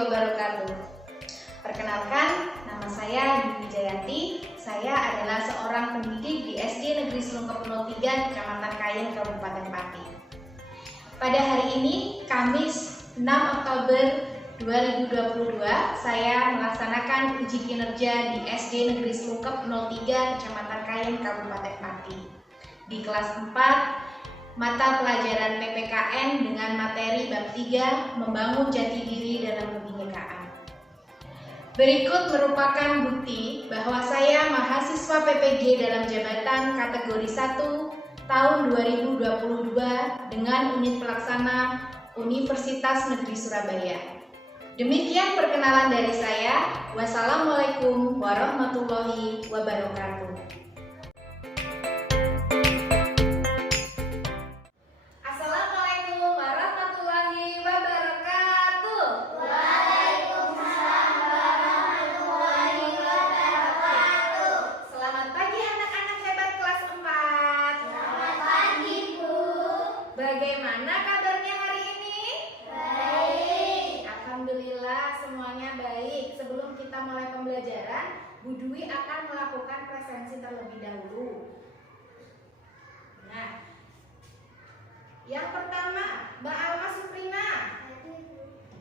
wabarakatuh. Perkenalkan, nama saya Dwi Wijayanti. Saya adalah seorang pendidik di SD Negeri Selungkep 03, Kecamatan Kayen, Kabupaten Pati. Pada hari ini, Kamis 6 Oktober 2022, saya melaksanakan uji kinerja di SD Negeri Selungkep 03, Kecamatan Kayen, Kabupaten Pati. Di kelas 4, mata pelajaran PPKN dengan materi bab 3, membangun jati diri dalam kebinekaan. Berikut merupakan bukti bahwa saya mahasiswa PPG dalam jabatan kategori 1 tahun 2022 dengan unit pelaksana Universitas Negeri Surabaya. Demikian perkenalan dari saya. Wassalamualaikum warahmatullahi wabarakatuh. Assalamualaikum warahmatullahi wabarakatuh. Waalaikumsalam warahmatullahi wabarakatuh. Selamat pagi anak-anak hebat kelas 4. Selamat pagi, Bu. Bagaimana kabarnya hari ini? Baik. Alhamdulillah semuanya baik. Sebelum kita mulai pembelajaran, Bu Dwi akan melakukan presensi terlebih dahulu. Nah, yang pertama Mbak Alma Suprina.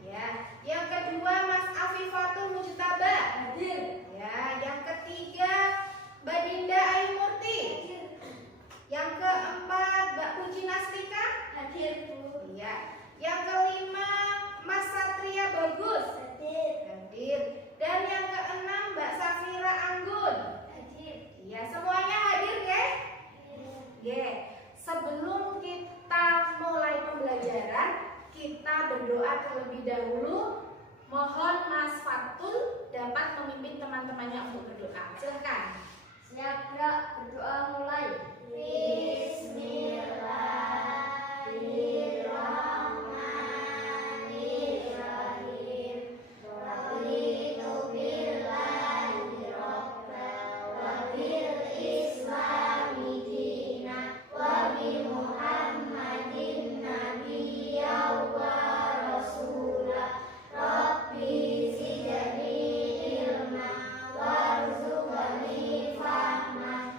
Ya, yang kedua Mas Afifatul Mujtaba. Hadir. Ya, yang ketiga Mbak Dinda Ayu Murti. Yang keempat Mbak Puji Nastika. Hadir, Bu. Iya. Yang kelima Mas Satria Bagus. Hadir. Hadir. Dan yang keenam Mbak Safira Anggun. Hadir. Iya, semuanya hadir ya? Ya. Sebelum kita mulai pembelajaran, kita berdoa terlebih dahulu. Mohon Mas Fatul dapat memimpin teman-temannya untuk berdoa. Silakan. Siap, gerak. Berdoa mulai. Bismillahirrahmanirrahim. Raditu billahi rabban wa bil islami dinan wa bi Muhammadin nabiyyan wa rasulah. Rabbi zidni ilma warzuqni fahma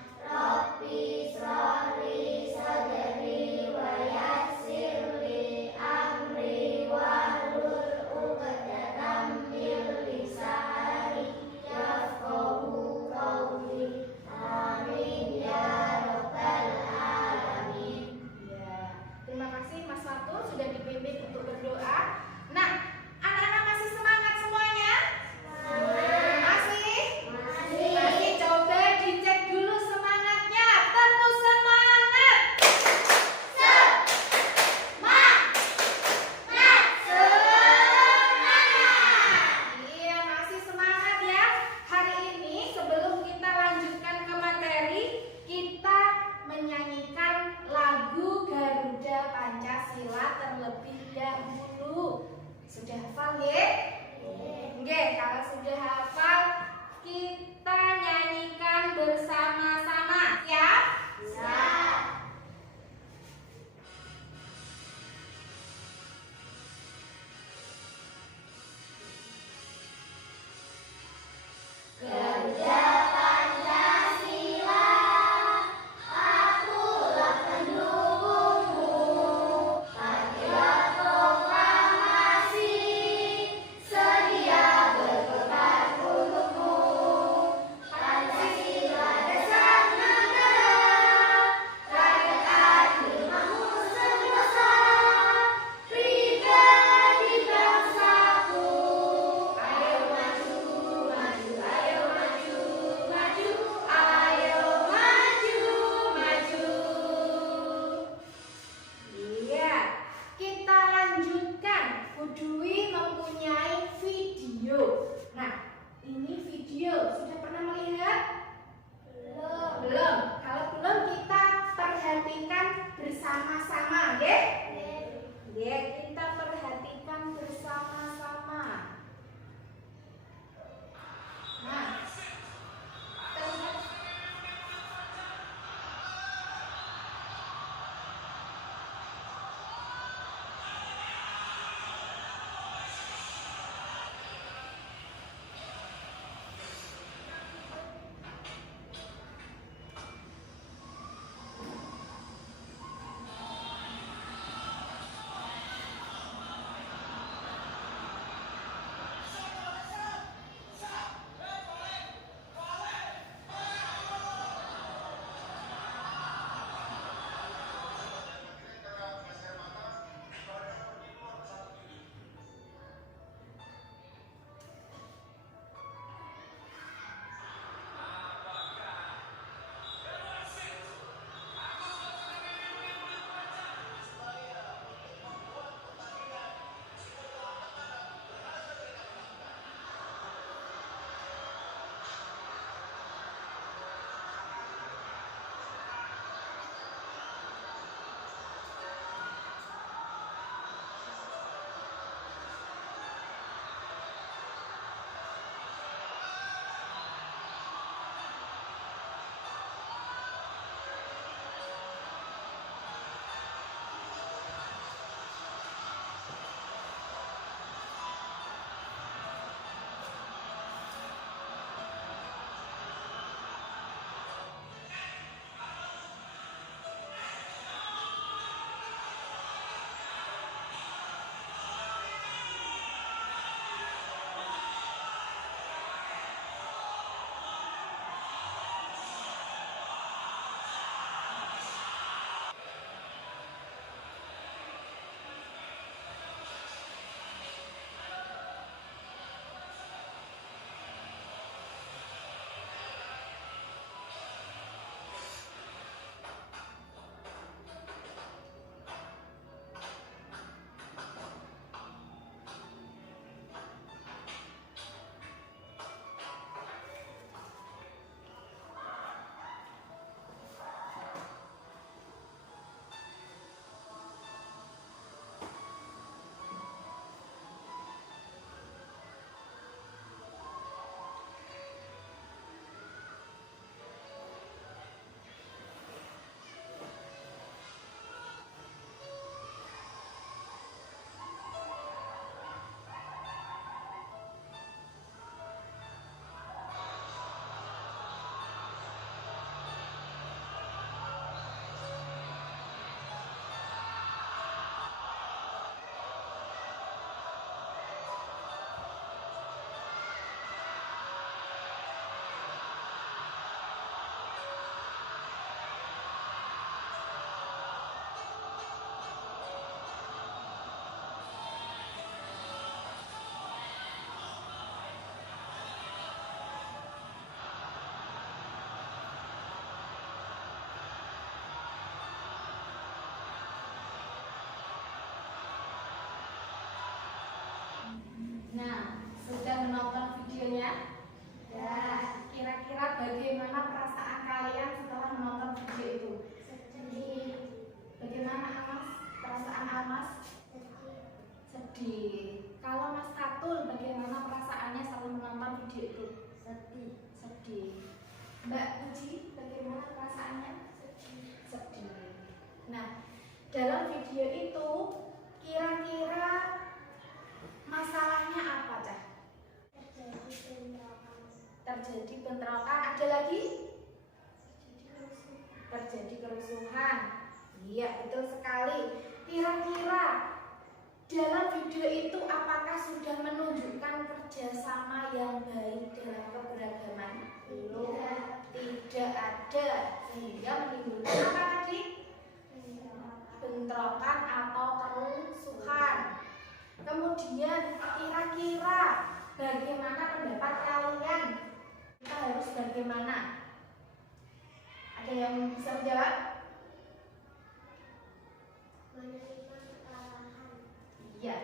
menonton videonya? Ya. Kira-kira bagaimana perasaan kalian setelah menonton video itu? Sedih. Bagaimana Amas? Perasaan Amas? Sedih. Kalau Mas Katul, bagaimana perasaannya setelah menonton video itu? Sedih. Sedih. Mbak Puji, bagaimana perasaannya? Sedih. Nah, dalam video itu kira-kira masalahnya apa, Cah? Terjadi bentrokan. Ada lagi? Terjadi kerusuhan. Iya, betul sekali. Kira-kira dalam video itu apakah sudah menunjukkan kerjasama yang baik dalam keberagaman? Belum. Tidak ada, sehingga menimbulkan apa tadi? Bentrokan atau kerusuhan. Kemudian kira-kira bagaimana pendapat kalian? Kita harus bagaimana? Ada yang bisa menjawab? Menerima kekalahan. Iya,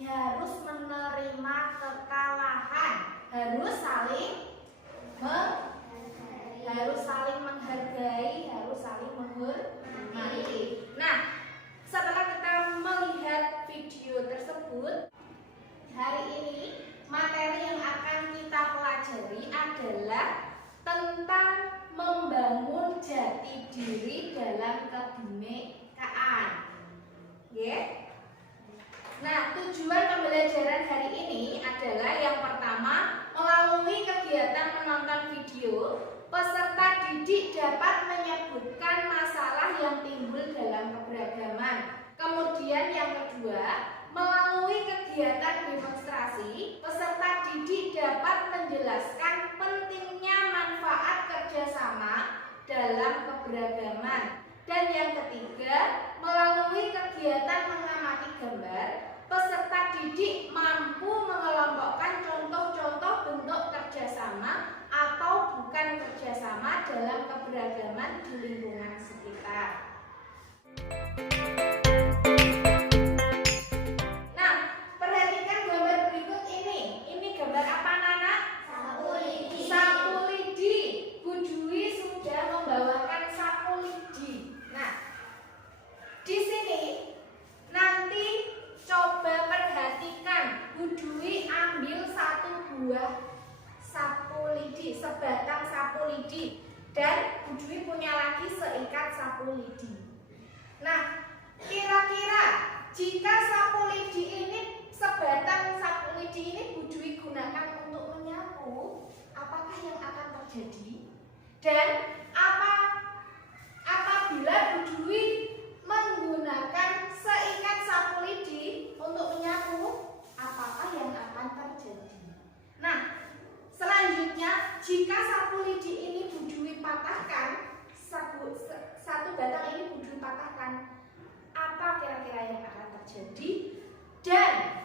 harus menerima kekalahan, harus saling menghargai, harus saling menghormati. Nah, setelah kita melihat video tersebut, hari ini materi yang akan kita pelajari adalah tentang membangun jati diri dalam kebinekaan. Ya. Nah, tujuan pembelajaran hari ini adalah yang pertama, melalui kegiatan menonton video, peserta didik dapat menyebutkan masalah yang timbul dalam keberagaman. Kemudian yang kedua, melalui kegiatan demonstrasi, peserta didik dapat menjelaskan pentingnya manfaat kerjasama dalam keberagaman. Dan yang ketiga, melalui kegiatan mengamati gambar, peserta didik mampu mengelompokkan contoh-contoh bentuk kerjasama atau bukan kerjasama dalam keberagaman di lingkungan sekitar. Nah, perhatikan gambar berikut ini. Ini gambar apa, Nana? Sapu lidi. Sapu lidi. Bu Dwi sudah membawakan sapu lidi. Nah, di sini nanti coba perhatikan. Bu Dwi ambil satu buah sapu lidi, sebatang sapu lidi, dan Bu Dwi punya lagi seikat sapu lidi. Nah, kira-kira jika sapu lidi ini, sebatang sapu lidi ini Bu Dwi gunakan untuk menyapu, apakah yang akan terjadi? Dan apabila Bu Dwi menggunakan seikat sapu lidi untuk menyapu, apakah yang akan terjadi? Nah, selanjutnya jika sapu lidi ini Bu Dwi patahkan, satu batang ini Bu Dwi patahkan, apa kira-kira yang akan terjadi? Dan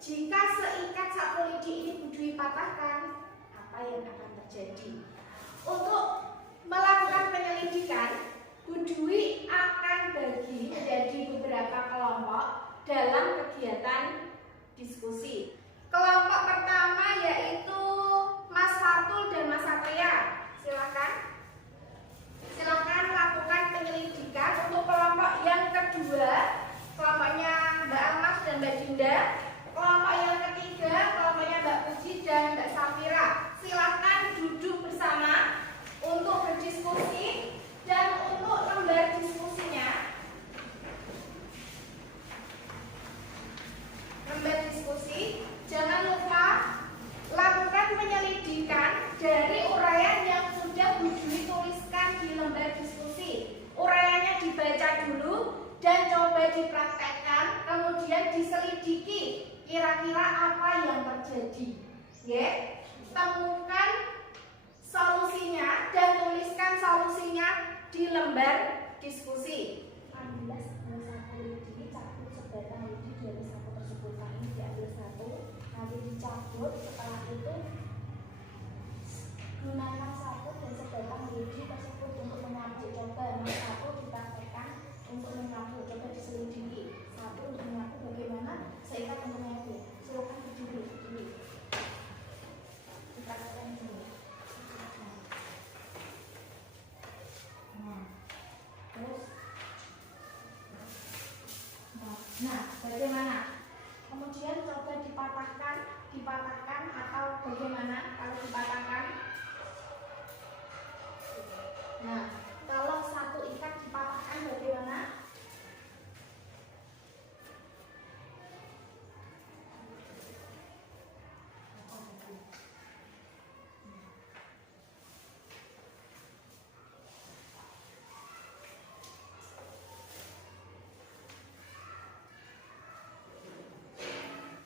jika seikat sapu lidi ini Bu Dwi patahkan, apa yang akan terjadi? Untuk melakukan penyelidikan, Bu Dwi akan bagi menjadi beberapa kelompok dalam kegiatan diskusi. Kelompok pertama yaitu Mas Fatul dan Mas Satria. Silakan lakukan penyelidikan. Untuk kelompok yang kedua, kelompoknya Mbak Almas dan Mbak Dinda. Kelompok yang ketiga, kelompoknya Mbak Puji dan Mbak Safira. Silakan duduk bersama untuk berdiskusi dan untuk lembar diskusinya. Lembar diskusi, jangan lupa lakukan penyelidikan dari uraian yang sudah Bu Dwi tuliskan di lembar diskusi. Uraiannya dibaca dulu dan coba dipraktekkan, kemudian diselidiki kira-kira apa yang terjadi. Ya, temukan solusinya dan tuliskan solusinya di lembar diskusi. Ambil sapu lidi, cabut sebatang lidi dari sapu tersebut. Nah, ini diambil satu, nanti dicabut. Setelah itu gunakan sapu dan sebatang lidi tersebut untuk menyapu. Coba sapu dipraktekkan untuk menyapu. Coba diselidiki. Sapu untuk menyapu bagaimana? Seikat untuk menyapu. Silakan berdiri. Nah, bagaimana? Kemudian coba dipatahkan atau bagaimana kalau dipatahkan? Nah, kalau satu ikat dipatahkan bagaimana?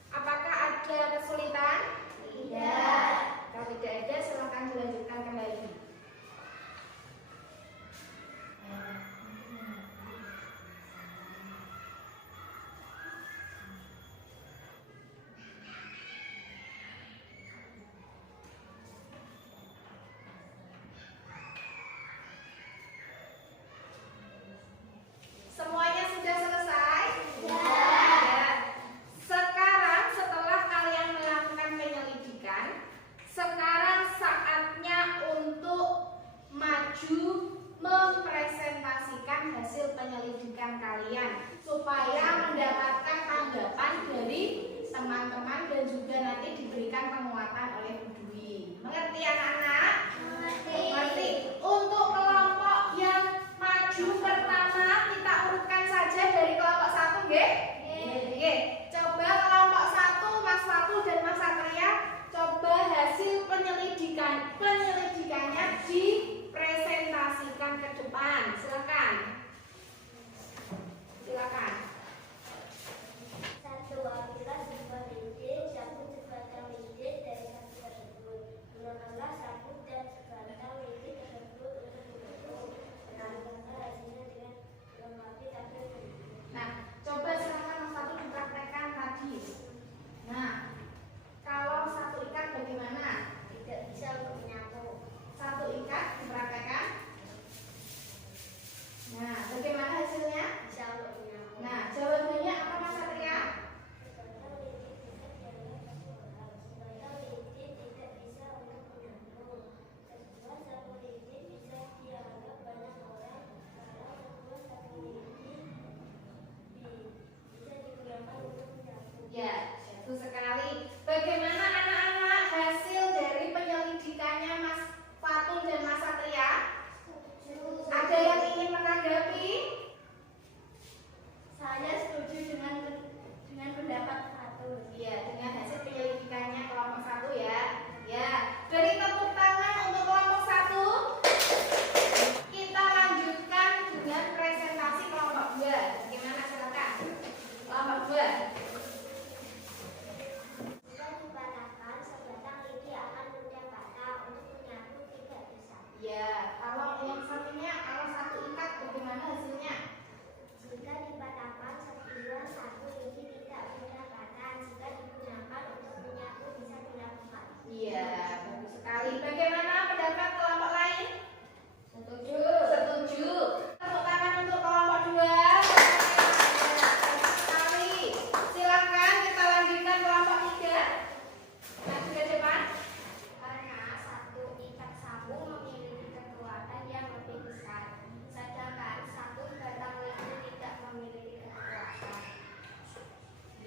Apakah ada kesulitan? Tidak. Kalau tidak ada, silakan dilanjutkan kembali. Semuanya sudah selesai? Ya. Sekarang setelah kalian melakukan penyelidikan, sekarang saatnya untuk maju mempresentasikan hasil penyelidikan kalian supaya mendapatkan tanggapan dari teman-teman dan juga nanti diberikan penguatan oleh Bu Dwi. Mengerti anak-anak? Mengerti. Untuk kelompok yang maju pertama kita urutkan saja dari kelompok 1, nggih? Nggih. Coba kelompok 1 Mas Fatul dan Mas Satria coba hasil penyelidikannya dipresentasikan ke depan. Silakan. Silakan. Satu, apabila sebuah lidi sabut sebatang lidi dari sabut tersebut, gunakanlah sabut dan sebatang lidi tersebut untuk membentuk. Benarkanlah hasilnya dengan melengkapi tabel berikut. Nah, coba silakan Mas Fatul dipraktekkan tadi. Nah, kalau satu ikat bagaimana? Tidak bisa untuk menyatu. Satu ikat dipraktekkan. Nah, bagaimana hasilnya? Bisa untuk menyatu. Nah, jawabannya apa Mas Satria? Sebatang lidi tidak dianggap satu orang. Sebatang lidi tidak bisa untuk menyambung. Sebuah satu lidi bisa dianggap banyak orang. Kalau sebuah satu lidi bisa digunakan untuk menyambung. Ya, bagus sekali. Bagaimana anak-anak hasil dari penyelidikannya Mas Fatul dan Mas Satria? Ada yang ingin menanggapi? Saya setuju dengan pendapat Fatul. Iya, dengan hasil penyelidikannya kelompok 1 ya. Ya, beri tepuk tangan untuk kelompok 1. Kita lanjutkan dengan presentasi kelompok 2. Bagaimana silakan? Kelompok 2. Jika dipatahkan, sebatang lidi akan mudah patah. Untuk menyatu tidak bisa. Ya, kalau yang satunya, kalau satu ikat bagaimana hasilnya? Jika dipatahkan, sebuah satu lidi tidak mudah patah. Jika digunakan untuk menyatu bisa dilakukan. Iya, bagus sekali. Bagaimana pendapat kelompok lain? Setuju. Setuju. Tepuk tangan untuk kelompok 2. Bagus sekali. Silakan kita lanjutkan kelompok 3. Maju ke depan. Karena satu ikat sabung memiliki kekuatan yang lebih besar, sedangkan satu batang lidi tidak memiliki kekuatan.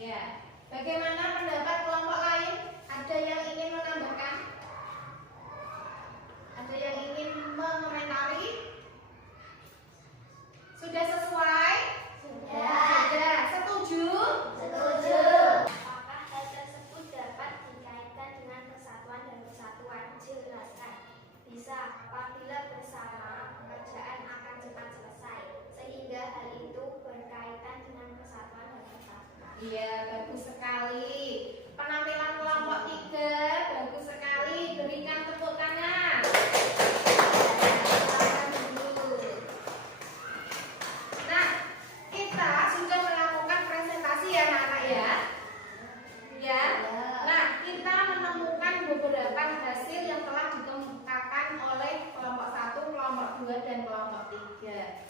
Ya. Bagaimana pendapat kelompok lain? Ada yang ingin menambahkan? Ada yang ingin mengomentari? Sudah sesuai? Sudah. Setuju? Setuju. Apakah hal tersebut dapat dikaitkan dengan kesatuan dan kesatuan? Jelaskan. Bisa. Apabila bersama, pekerjaan akan cepat selesai, sehingga hal itu berkaitan dengan kesatuan dan kesatuan. Iya, bagus sekali. Penampilan kelompok 3 bagus sekali. Berikan tepuk tangan. Silakan dulu. Nah, kita sudah melakukan presentasi ya anak-anak ya. Ya. Nah, kita menemukan beberapa hasil yang telah dikemukakan oleh kelompok 1, kelompok 2, dan kelompok 3.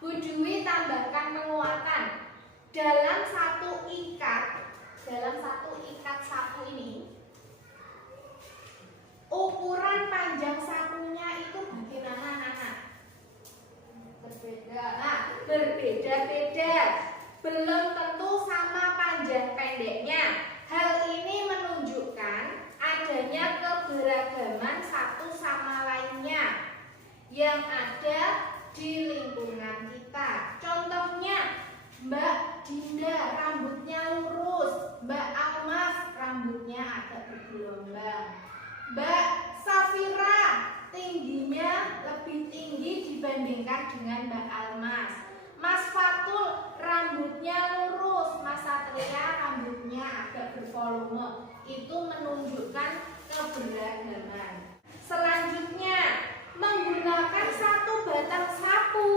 Bu Dwi tambahkan penguatan. Dalam satu ikat sapu ini, ukuran panjang sapunya itu bagaimana anak-anak? Berbeda. Nah, berbeda-beda. belum tentu sama panjang pendeknya. Hal ini menunjukkan adanya keberagaman satu sama lainnya yang ada di lingkungan kita. Contohnya, Mbak Dinda rambutnya lurus, Mbak Almas rambutnya agak bergelombang, Mbak Safira tingginya lebih tinggi dibandingkan dengan Mbak Almas, Mas Fatul rambutnya lurus, Mas Satria rambutnya agak bervolume. Itu menunjukkan keberagaman. Selanjutnya, menggunakan satu batang sapu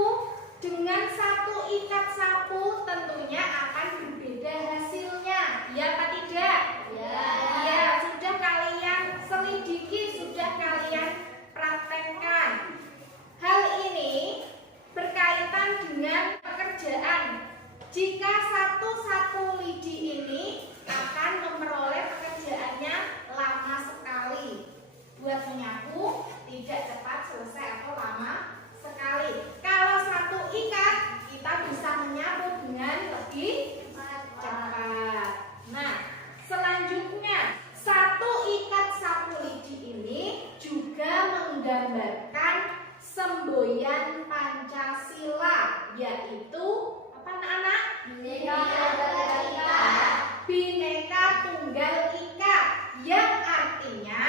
dengan satu ikat sapu tentunya akan berbeda hasilnya. Ya apa tidak? Ya. Ya, sudah kalian selidiki, sudah kalian praktekkan. Hal ini berkaitan dengan pekerjaan. Jika satu sapu lidi ini akan memperoleh pekerjaannya lama sekali. Buat menyapu tidak cepat selesai atau lama sekali. Kalau satu ikat kita bisa menyapu dengan lebih cepat. Nah, selanjutnya satu ikat sapu lidi ini juga menggambarkan semboyan Pancasila, yaitu apa anak-anak? Bhinneka Tunggal Ika, yang artinya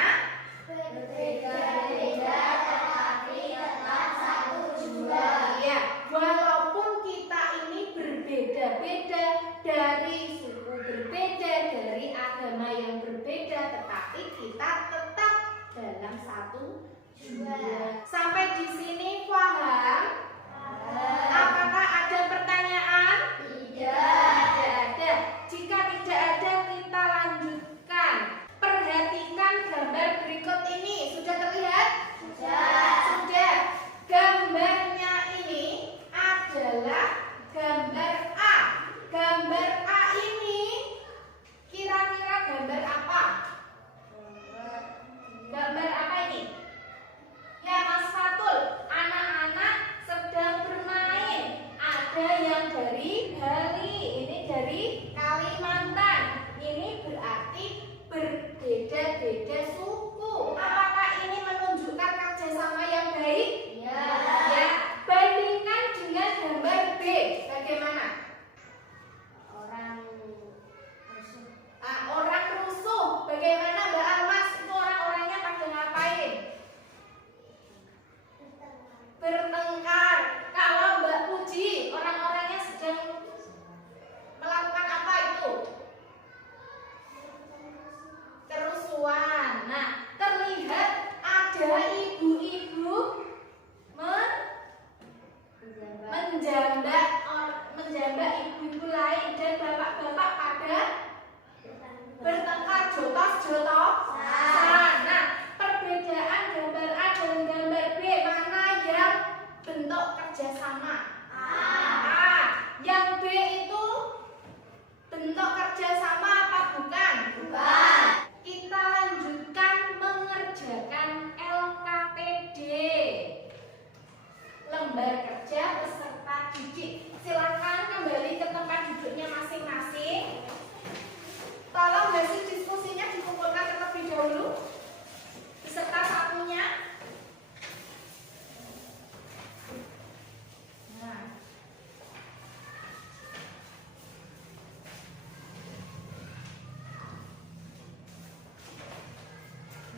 Berbeda-beda tetapi tetap satu jua. ya, walaupun kita ini berbeda-beda, dari suku berbeda, dari agama yang berbeda, tetapi kita tetap dalam satu jua. Sampai di sini paham? Apakah ada pertanyaan? Tidak ada. Jika tidak ada, kita lanjutkan. Perhatikan gambar berikut ini. Sudah terlihat? Sudah. Gambarnya ini adalah gambar A. Gambar A ini kira-kira gambar apa? Gambar apa ini? Ya, Mas Fatul, anak-anak sedang bermain. Ada yang dari Bali, ini dari Kalimantan. Ini berarti berbeda-beda suku. Apakah ini menunjukkan kerjasama yang baik? Ya. Ya. Bandingkan dengan gambar B. Bagaimana? Orang rusuh. Bagaimana Mbak Almas? Itu orang-orangnya pada ngapain? Bertengkar. Kalau Mbak Puji, orang-orangnya sedang melakukan apa itu? Kerusuhan. Nah, terlihat ada ibu-ibu menjambak ibu-ibu lain dan bapak-bapak pada bertengkar jotos-jotosan. Nah, perbedaan gambar A dan gambar B, mana yang bentuk kerjasama? A. Yang B itu bentuk kerjasama apa bukan? Bukan. Kita lanjutkan mengerjakan LKPD, lembar kerja peserta didik. Silakan kembali ke tempat duduknya masing-masing. Tolong hasil diskusinya dikumpulkan terlebih dahulu beserta sapunya.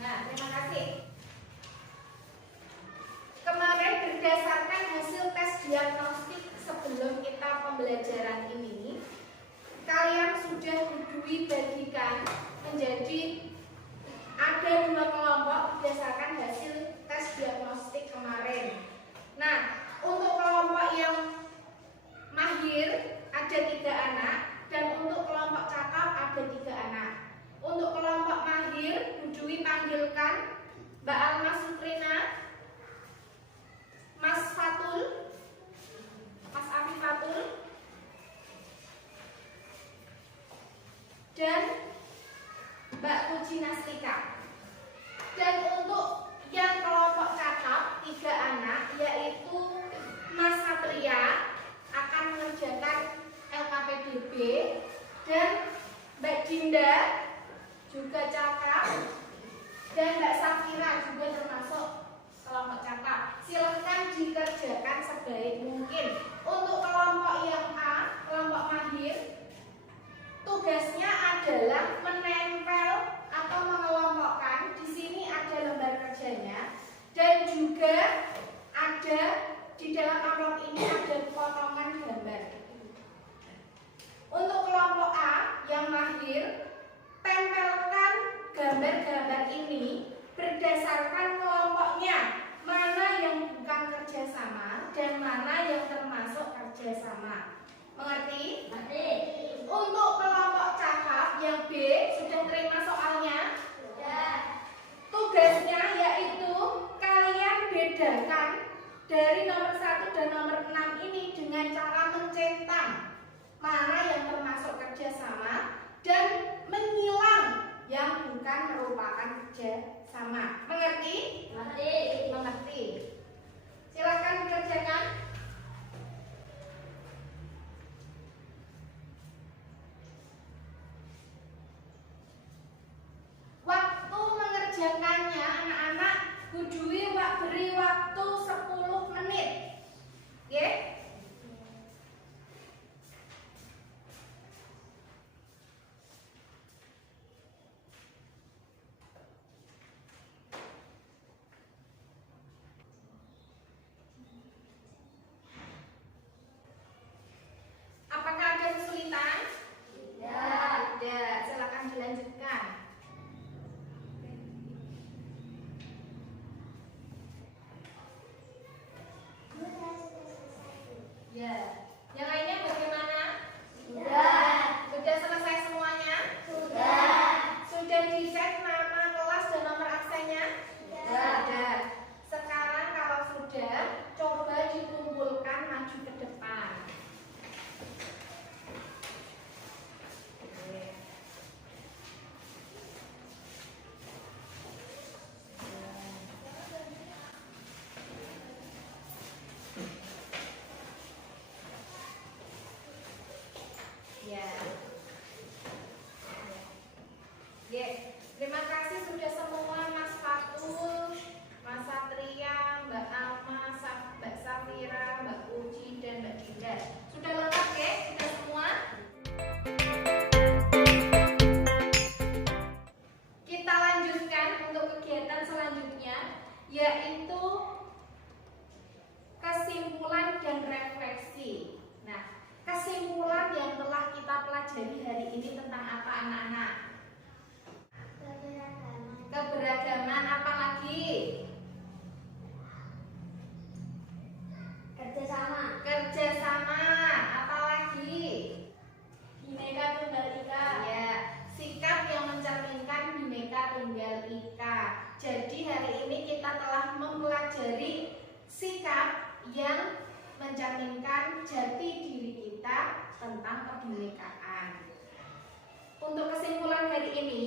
Nah, terima kasih. Kemarin berdasarkan hasil tes diagnostik sebelum kita pembelajaran ini, kalian sudah dibagikan menjadi ada 2 kelompok berdasarkan hasil tes diagnostik kemarin. Nah, untuk kelompok yang mahir ada 3 anak dan untuk kelompok cakap ada 3 anak. Untuk kelompok mahir, Bu Dwi panggilkan Mbak Almas Suprina, Mas Fatul, Mas Afif Fatul, dan Mbak Puji Naslika. Dan untuk yang kelompok cakap 3 anak, yaitu Mas Satria akan mengerjakan LKPD Dinda juga cakap, dan Mbak Safira juga termasuk kelompok cakap. Silahkan dikerjakan sebaik mungkin. Untuk kelompok yang A, kelompok mahir, tugasnya adalah menempel atau mengelompokkan. Di sini ada lembar kerjanya dan juga ada di dalam amplop ini ada potongan gambar. Untuk kelompok A yang mahir, tempelkan gambar-gambar ini berdasarkan kelompoknya, mana yang bukan kerjasama dan mana yang termasuk kerjasama. Mengerti? Mengerti. Untuk kelompok cakap yang B, sudah terima soalnya? Sudah. Tugasnya yaitu kalian bedakan dari nomor 1 dan nomor 6 ini dengan cara mencentang mana yang termasuk kerjasama dan menyilang yang bukan merupakan kerjasama. Mengerti? Mengerti. Mengerti. Silakan dikerjakan. Waktu mengerjakannya anak-anak beri waktu 10 menit. Oke? Apakah ada kesulitan? Tidak. Tidak. Silakan dilanjutkan. Ya. Yang lainnya bagaimana? Sudah. Sudah selesai semuanya? Sudah. Sudah dicek nama kelas dan nomor absennya? Sudah. Sekarang kalau sudah, coba dikumpulkan maju ke depan. Ya. Ya. Terima kasih sudah semua Mas Fatul, Mas Satria, Mbak Alma, Mbak Safira, Mbak Uci, dan Mbak Dinda. Sudah lengkap ya? Sudah semua? Kita lanjutkan untuk kegiatan selanjutnya, yaitu kesimpulan dan refleksi. Nah, kesimpulan yang telah kita pelajari hari ini tentang apa anak-anak? Keberagaman. Apa lagi? Kerjasama. Kerjasama. Apa lagi? Bhinneka Tunggal Ika. Ya, sikap yang mencerminkan Bhinneka Tunggal Ika. Jadi hari ini kita telah mempelajari sikap yang mencerminkan jati diri kita tentang kebinekaan. Untuk kesimpulan hari ini,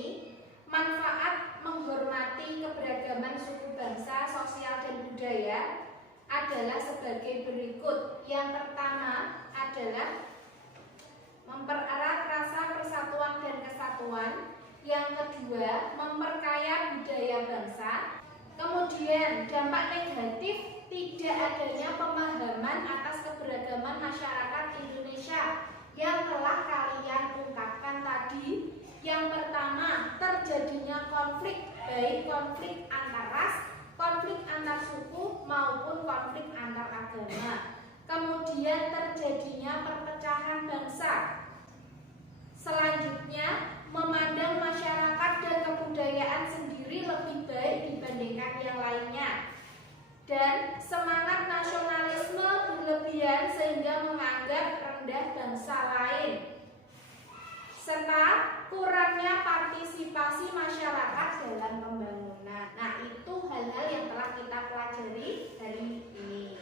manfaat menghormati keberagaman suku bangsa, sosial dan budaya adalah sebagai berikut. Yang pertama adalah mempererat rasa persatuan dan kesatuan. Yang kedua, memperkaya budaya bangsa. Kemudian dampak negatif tidak adanya pemahaman atas keberagaman masyarakat Indonesia yang telah kalian ungkapkan tadi. Yang pertama, terjadinya konflik, baik konflik antar ras, konflik antar suku maupun konflik antar agama. Kemudian terjadinya perpecahan bangsa. Selanjutnya, memandang masyarakat dan kebudayaan sendiri lebih baik dibandingkan yang lainnya. Dan semangat nasionalisme berlebihan sehingga menganggap rendah bangsa lain. Serta kurangnya partisipasi masyarakat dalam pembangunan. Nah, itu hal-hal yang telah kita pelajari hari ini.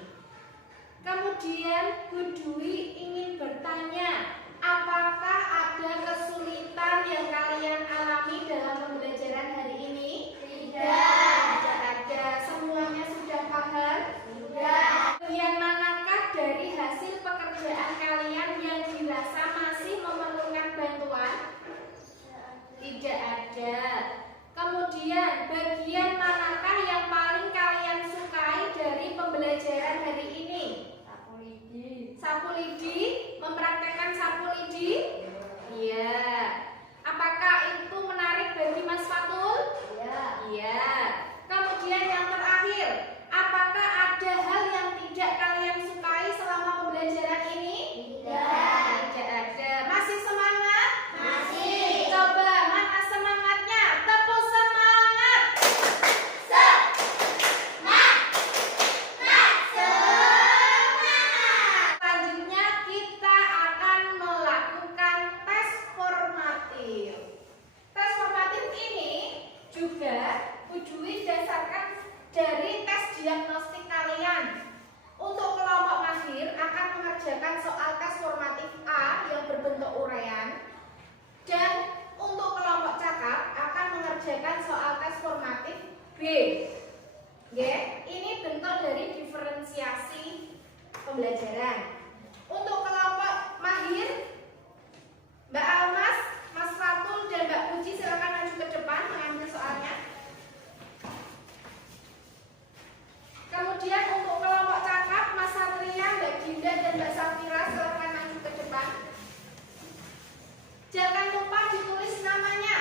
Kemudian Bu Dwi ingin bertanya, apakah ada kesulitan yang kalian alami dalam pembelajaran hari ini? Tidak. Tidak ada. Semuanya sudah paham? Sudah. Bagian manakah dari hasil pekerjaan kalian yang dirasa masih memerlukan bantuan? pembelajaran. Untuk kelompok mahir, Mbak Almas, Mas Fatul, dan Mbak Puji silakan maju ke depan mengambil soalnya. Kemudian untuk kelompok cakap, Mas Satria, Mbak Ginda, dan Mbak Safira silakan maju ke depan. Jangan lupa ditulis namanya.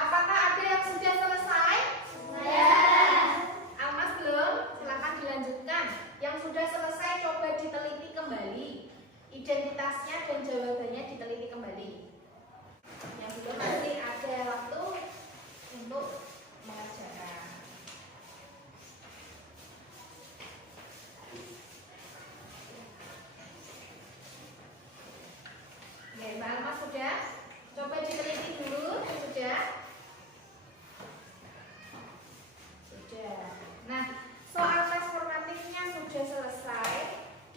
Apakah ada yang sudah selesai? Almas belum? Silakan dilanjutkan. Yang sudah selesai coba diteliti kembali. Identitasnya dan jawabannya diteliti kembali. Yang belum masih ada waktu untuk mengerjakan. Ya, Mbak Almas sudah? Coba diteliti dulu, sudah? Sudah. Nah, soal tes formatifnya sudah selesai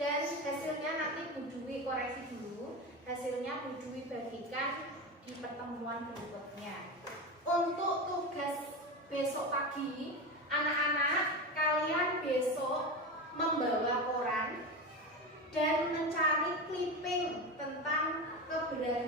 dan hasilnya nanti Bu Dwi koreksi dulu. Hasilnya Bu Dwi bagikan di pertemuan berikutnya. Untuk tugas besok pagi, anak-anak kalian besok membawa koran dan mencari clipping tentang keberadaan